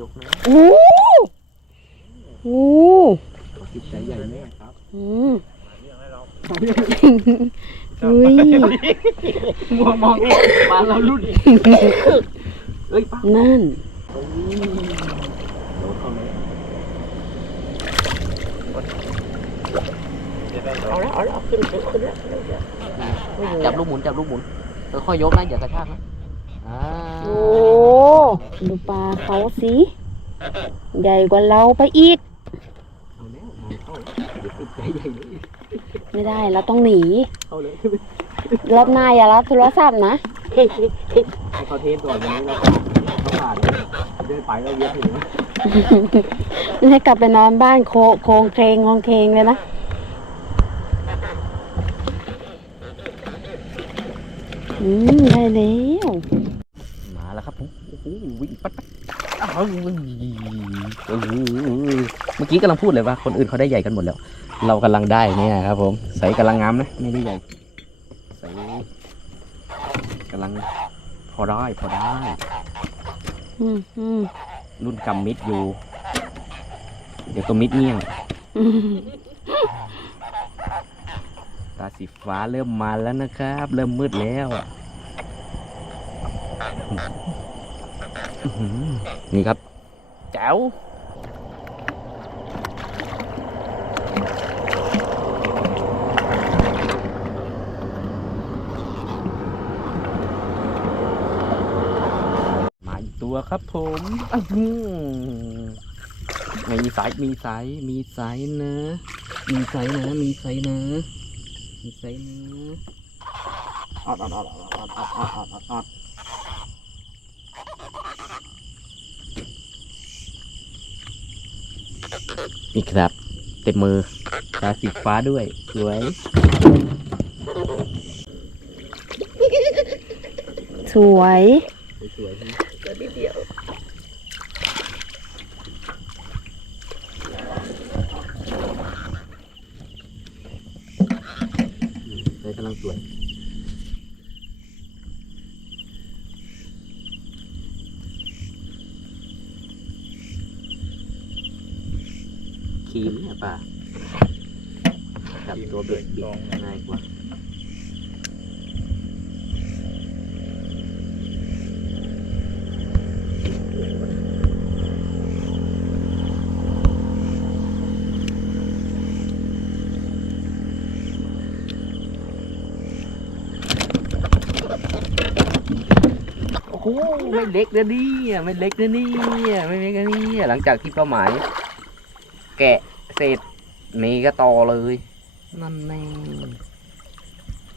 ยกนะโอ้โหจิตใจใหญ่แน่ครับอืมอุ้ยมัวมองปลาเรารุ่นเอ้ยป้านั่นโอ้ยโดนเขาเลยเอาละเอาละเอาขึ้นขึ้นขึ้นแล้วจับลูกหมุนจับลูกหมุนค่อยๆยกนะอย่ากระชากนะอ่าโอ้ ดูปลาเขาสิใหญ่กว่าเราไปอีก เอาแล้วมองเข้าแล้วเดี๋ยวติดใจใหญ่เลยไม่ได้เราต้องหนี เข้าเลยรอบหน้าอย่ารับโทรศัพท์นะ ให้เขาเทสก่อนวันนี้เราเขาผ่านเดินไปเราเยอะถึงนะให้กลับไปนอนบ้านโคโครงเครงงองเคงเลยนะอืมได้แล้วมาแล้ วครับผมโอ้โหวิ่งปัดปัดอ้าววิ่งโอ้โหเมื่อกี้กำลังพูดเลยว่าคนอื่นเขาได้ใหญ่กันหมดแล้ว เรากำลังได้เนี่ยครับผม ใส่กำลังงามนะไม่ได้ใหญ่ ใส่กำลังพอได้พอได้อืมอืมรุ่นกำมิดอยู่ เดี๋ยวตัวมิดเงี้ยงอืมตาสีฟ้าเริ่มมาแล้วนะครับ เริ่มมืดแล้วอื้อหือ นี่ครับ แจ๋วมาอีกตัวครับผมอื้อหือมีสายมีสายมีสายนะ มีไซส์นะ มีไซส์นะ มีไซส์นะออดออดออดออดออดออดออดออดออด นี่ครับเต็มมือตาสีฟ้าด้วย สวย สวยสวยเดี๋ยวนิดเดียวเลยกำลังสวย ป่ะกับตัวเบ็ดบิดง่ายกว่าโอ้โหไม่เล็กนะเนี่ยไม่เล็กนะเนี่ยไม่เล็กนะเนี่ยหลังจากที่เป้าหมาย แกะ เสร็จนี่ก็ต่อเลย นั่นแน่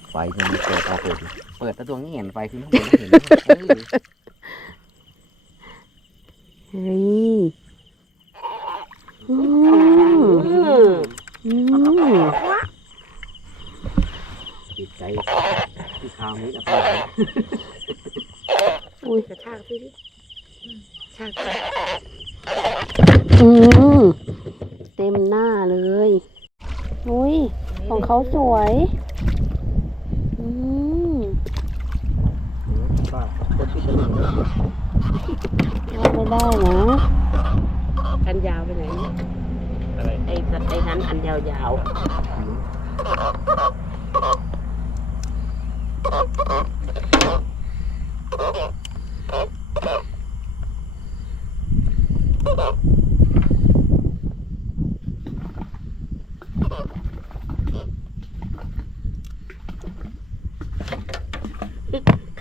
ไฟมันไม่เปิดเอาเปิดดิเปิดแตัวตัวนี้เห็นไฟขึ้นข้างบนไม่เห็นเลยเออเฮ้ยอืมอืมติดใจที่คราวนี้จะไปไหนอุ้ยกระชากสิดิชากอืมเต็มหน้าเลย อุ้ย ของเขาสวย อืม ป้าคนที่จะหนึ่ง ว่าไม่ได้นะ อันยาวไปไหนเนี่ย อะไร ไอ้ไอ้นั้นอันยาว ๆ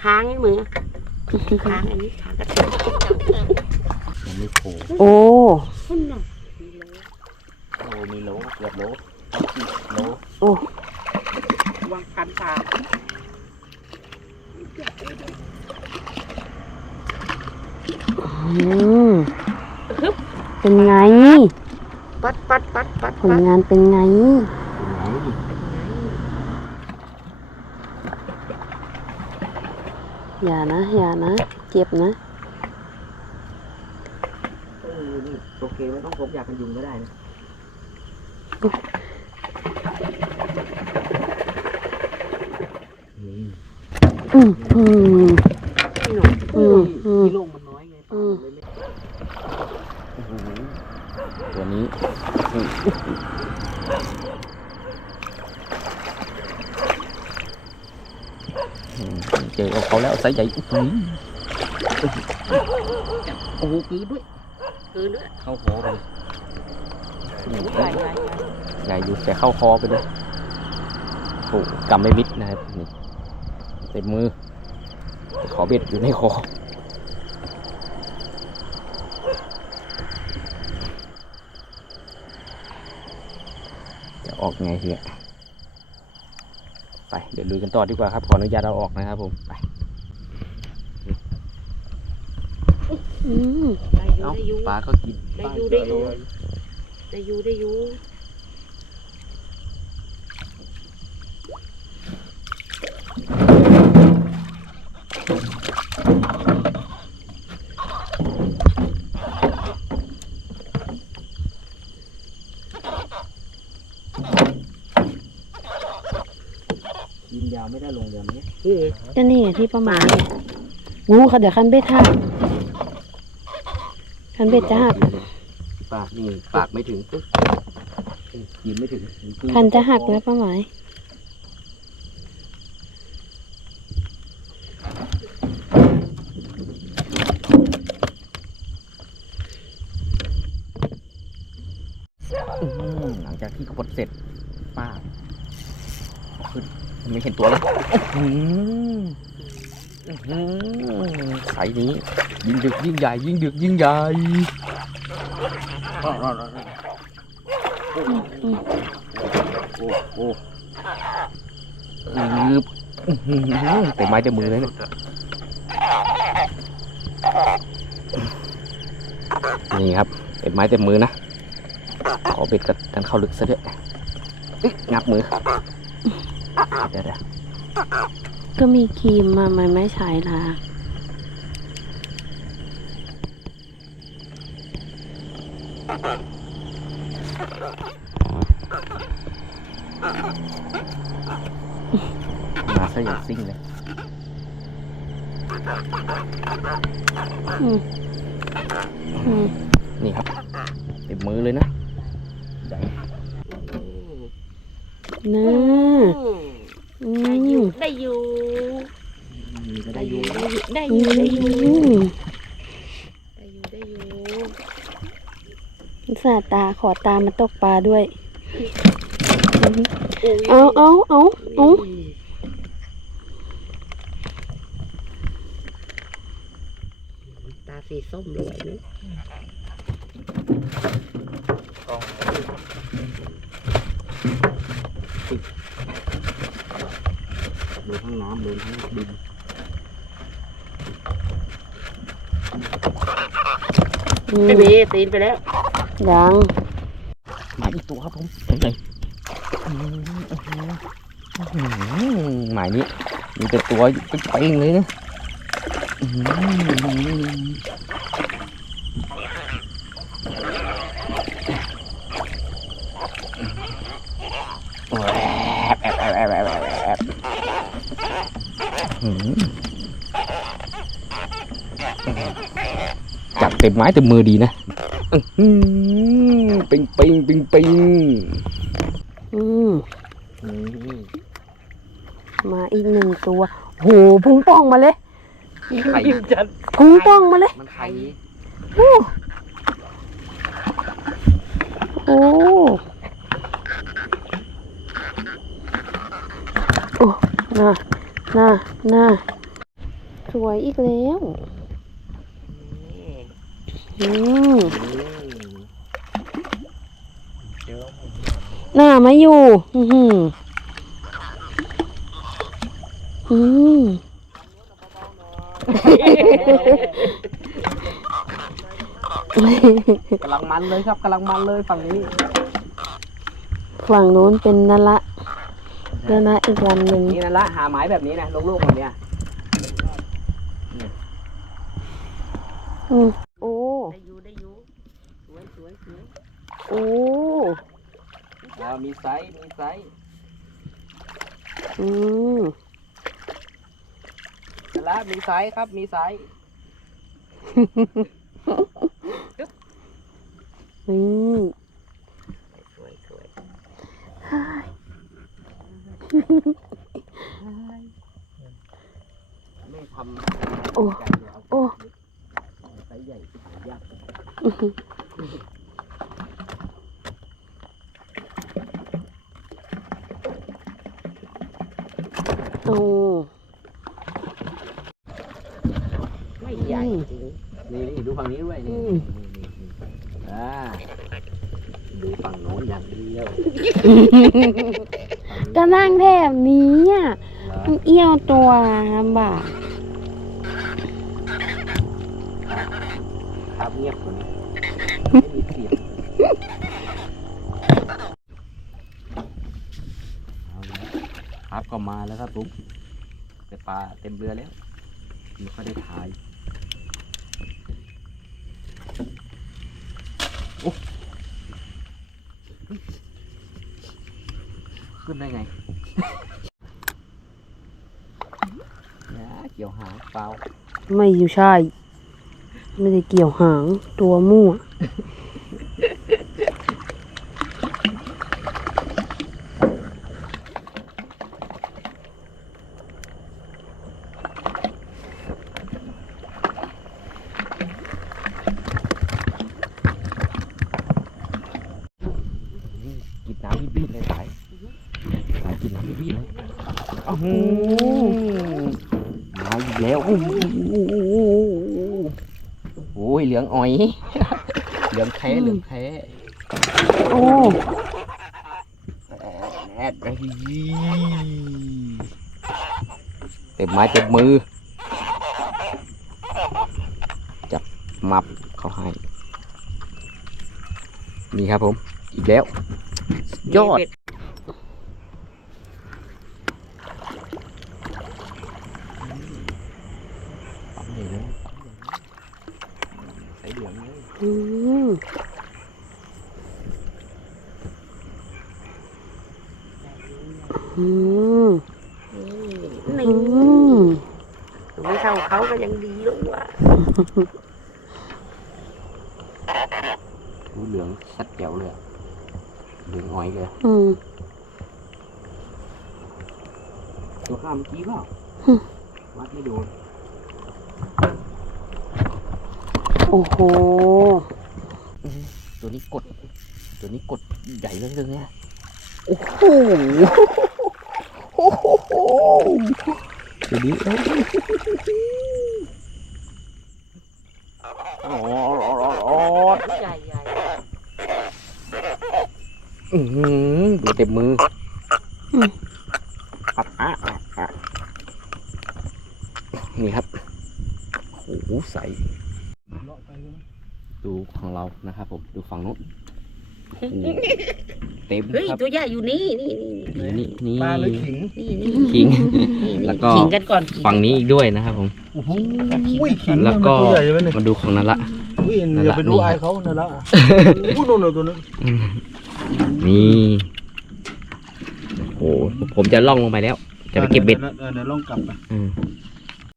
ค้างไอ้ มือค้างอันนี้ค้างกระตุกมันไม่โผล่โอ้ขึ้นหน่อยโอ้มีโลเกือบโลเอาสิโลโอ้วางกันตาอืมเป็นไง ปัดปัดปัดปัดผลงานเป็นไง เป็นไง อย่านะ อย่านะ เจ็บนะเออนี่โอเคไม่ต้องพบยากันยุงก็ได้นะอืมอืมอืม หนู อืมอืม ที่โล่งมันน้อยไงปลามันเลยไม่ ตัวนี้อื้ออืม เจอกับเขาแล้วไซส์ใหญ่อื้อหือโอ้โหกรีดด้วยคือเนื้อเข้าคอไปเลยอืมใหญ่ใหญ่ใหญ่อยู่แต่เข้าคอไปเลยโอ้โหกำไม่มิดนะครับนี่เต็มมือ ขอเบ็ดอยู่ในคอจะออกไงเฮีย ไปเดี๋ยวลุยกันต่อดีกว่าครับ ขออนุญาตเอาออกนะครับผมไปอืมได้อยู่เอ้าได้อยู่ปลาก็กินได้อยู่ได้อยู่ได้อยู่ได้อยู่าวไม่ได้ลงเรือนี้นี่ก็นี่ไงที่ประมาณเนี่ยงูค่ะเดี๋ยวคันเบ็ดหักคันเบ็ดจะหักปากนี่ปากไม่ถึงปึ๊บกินไม่ถึงคันจะหักนะป้าหมายอื้อหือหลังจากที่เขาปลดเสร็จป้าเอาขึ้นไม่ เห็นตัวเลยอื้อหืออื้อหือสายนี้ ยิ่งดึกยิ่งใหญ่ ยิ่งดึกยิ่งใหญ่โอ้โหแต่ไม้เต็มมือเลยเนี่ยนี่ครับเต็มไม้เต็มมือนะ ขอเบ็ดกับดันเข้าลึกซะด้วยงับมือ เดี๋ยวเดี๋ยวก็มีครีมมามันไม่ใช้ละมาซะอย่างซิ่งเลยอืมอืมนี่ครับเต็มมือเลยนะใหญ่น่าอืได้ อยู่มได้อยู่มีก็ได้ได้ออยู่ยู่ได้ออืยู่ ได้อยู่มได้อยู่ ได้อยู่สาตาขอตามาตกปลาด้วยอุ้ยเอาเอาเอาเอาตาสีส้มด้วยนะโดนทั้งน้ำโดนทั้งดินอืมไอ้เมย์ตีนไปแล้วยังมาอีกตัวครับผมเห็นเลยอื้อหืออื้อหืออื้อหือหมายนี้มีแต่ตัวเป็นเป้งเลยนะอื้อหือแอบแอบแอบแอบแอบแอบแอบอื้อหือ จับเต็มไม้เต็มมือดีนะอื้อหือปิงปิงปิงปิงอืมอืมมาอีกหนึ่งตัวโหพุงป่องมาเลยไข่จันพุงป่องมาเลยมันไข่โอ้โอ้โอ้น่า น่าน่าสวยอีกแล้วอืมหน้าไม่อยู่ อือหืออืมกำลังมันเลยครับกำลังมันเลยฝั่งนี้ ฝั่งนู้นเป็นนละ นละอีกลำหนึ่งนี่นั่นละหาไม้แบบนี้นะลูกๆแบบเนี้ยอืมโอ้ได้อยู่ได้อยู่สวยสวยสวยโอ้อ่ามีไซส์มีไซส์อืมนั่นละมีไซส์ครับมีไซส์อืม ไม่ทำโอ้โอ้ไซใหญ่ยากโอ้ไม่ใหญ่นี่นี่ดูฝั่งนี้ด้วยนี่อ่าดูฝั่งโน้นอย่างเดียว นั่งแถบนี้อะมันเอี้ยวตัวลำบากครับเงียบกว่านี้ไม่มีเสียงเอาละครับก็มาแล้วครับผมแต่ปลาเต็มเรือแล้วไม่ค่อยได้ถ่ายโอ้ขึ้นได้ไงนะ เกี่ยวหางเปล่าไม่อยู่ใช่ ไม่ได้เกี่ยวหางตัวมั่วกินน้ำบีบๆเลยสายสายกินน้ำบีบๆเลยโอ้โหมาอีกแล้วโอ้โหโอ้ยเหลืองอ่อย เหลืองแค่เหลืองแค่โอ้แอดแอดเต็มไม้เต็มมือ จับมับเขาให้ นี่ครับผม อีกแล้ว ยอด ปั๊มใหญ่เลยใส่เหลืองเลย อืมอืม นี่อืมไม่เท่าเขาก็ยังดีแล้วว่ะดูเหลืองชัดแจ๋วเลยอะเหลืองอ้อยเลยอืมตัวข้ามเมื่อกี้เปล่าฮึวัดไม่โดนโอ้โห ตัวนี้กด ตัวนี้กดใหญ่เลยเลยเนี่ยโอ้โห โอ้โหตัวนี้เอ้ยอ๋ออ๋ออ๋ออ๋อใหญ่ใหญ่อื้อหือดูเต็มมืออืมอะอะนี่ครับโอ้โหใสดูของเรานะครับผม ดูฝั่งนู้น เต็มเฮ้ย ครับตัวใหญ่อยู่นี่นี่นี่นี่นี่ปลาหรือขิงนี่นี่ขิง นี่แล้วก็ ขิงกันก่อนขิงฝั่งนี้อีกด้วยนะครับผม โอ้โหขิงแล้วก็มันตัวใหญ่ไหมเนี่ยมาดูของนั่นละ อุ้ยนั่นอย่าละไปดูนี่อายเขานั่นละโอ้โหโน่นๆตัวนั้นอืมนี่โอ้โหผมจะล่องลงไปแล้ว จะไปเก็บเบ็ดเออเดี๋ยวลองกลับไปอืม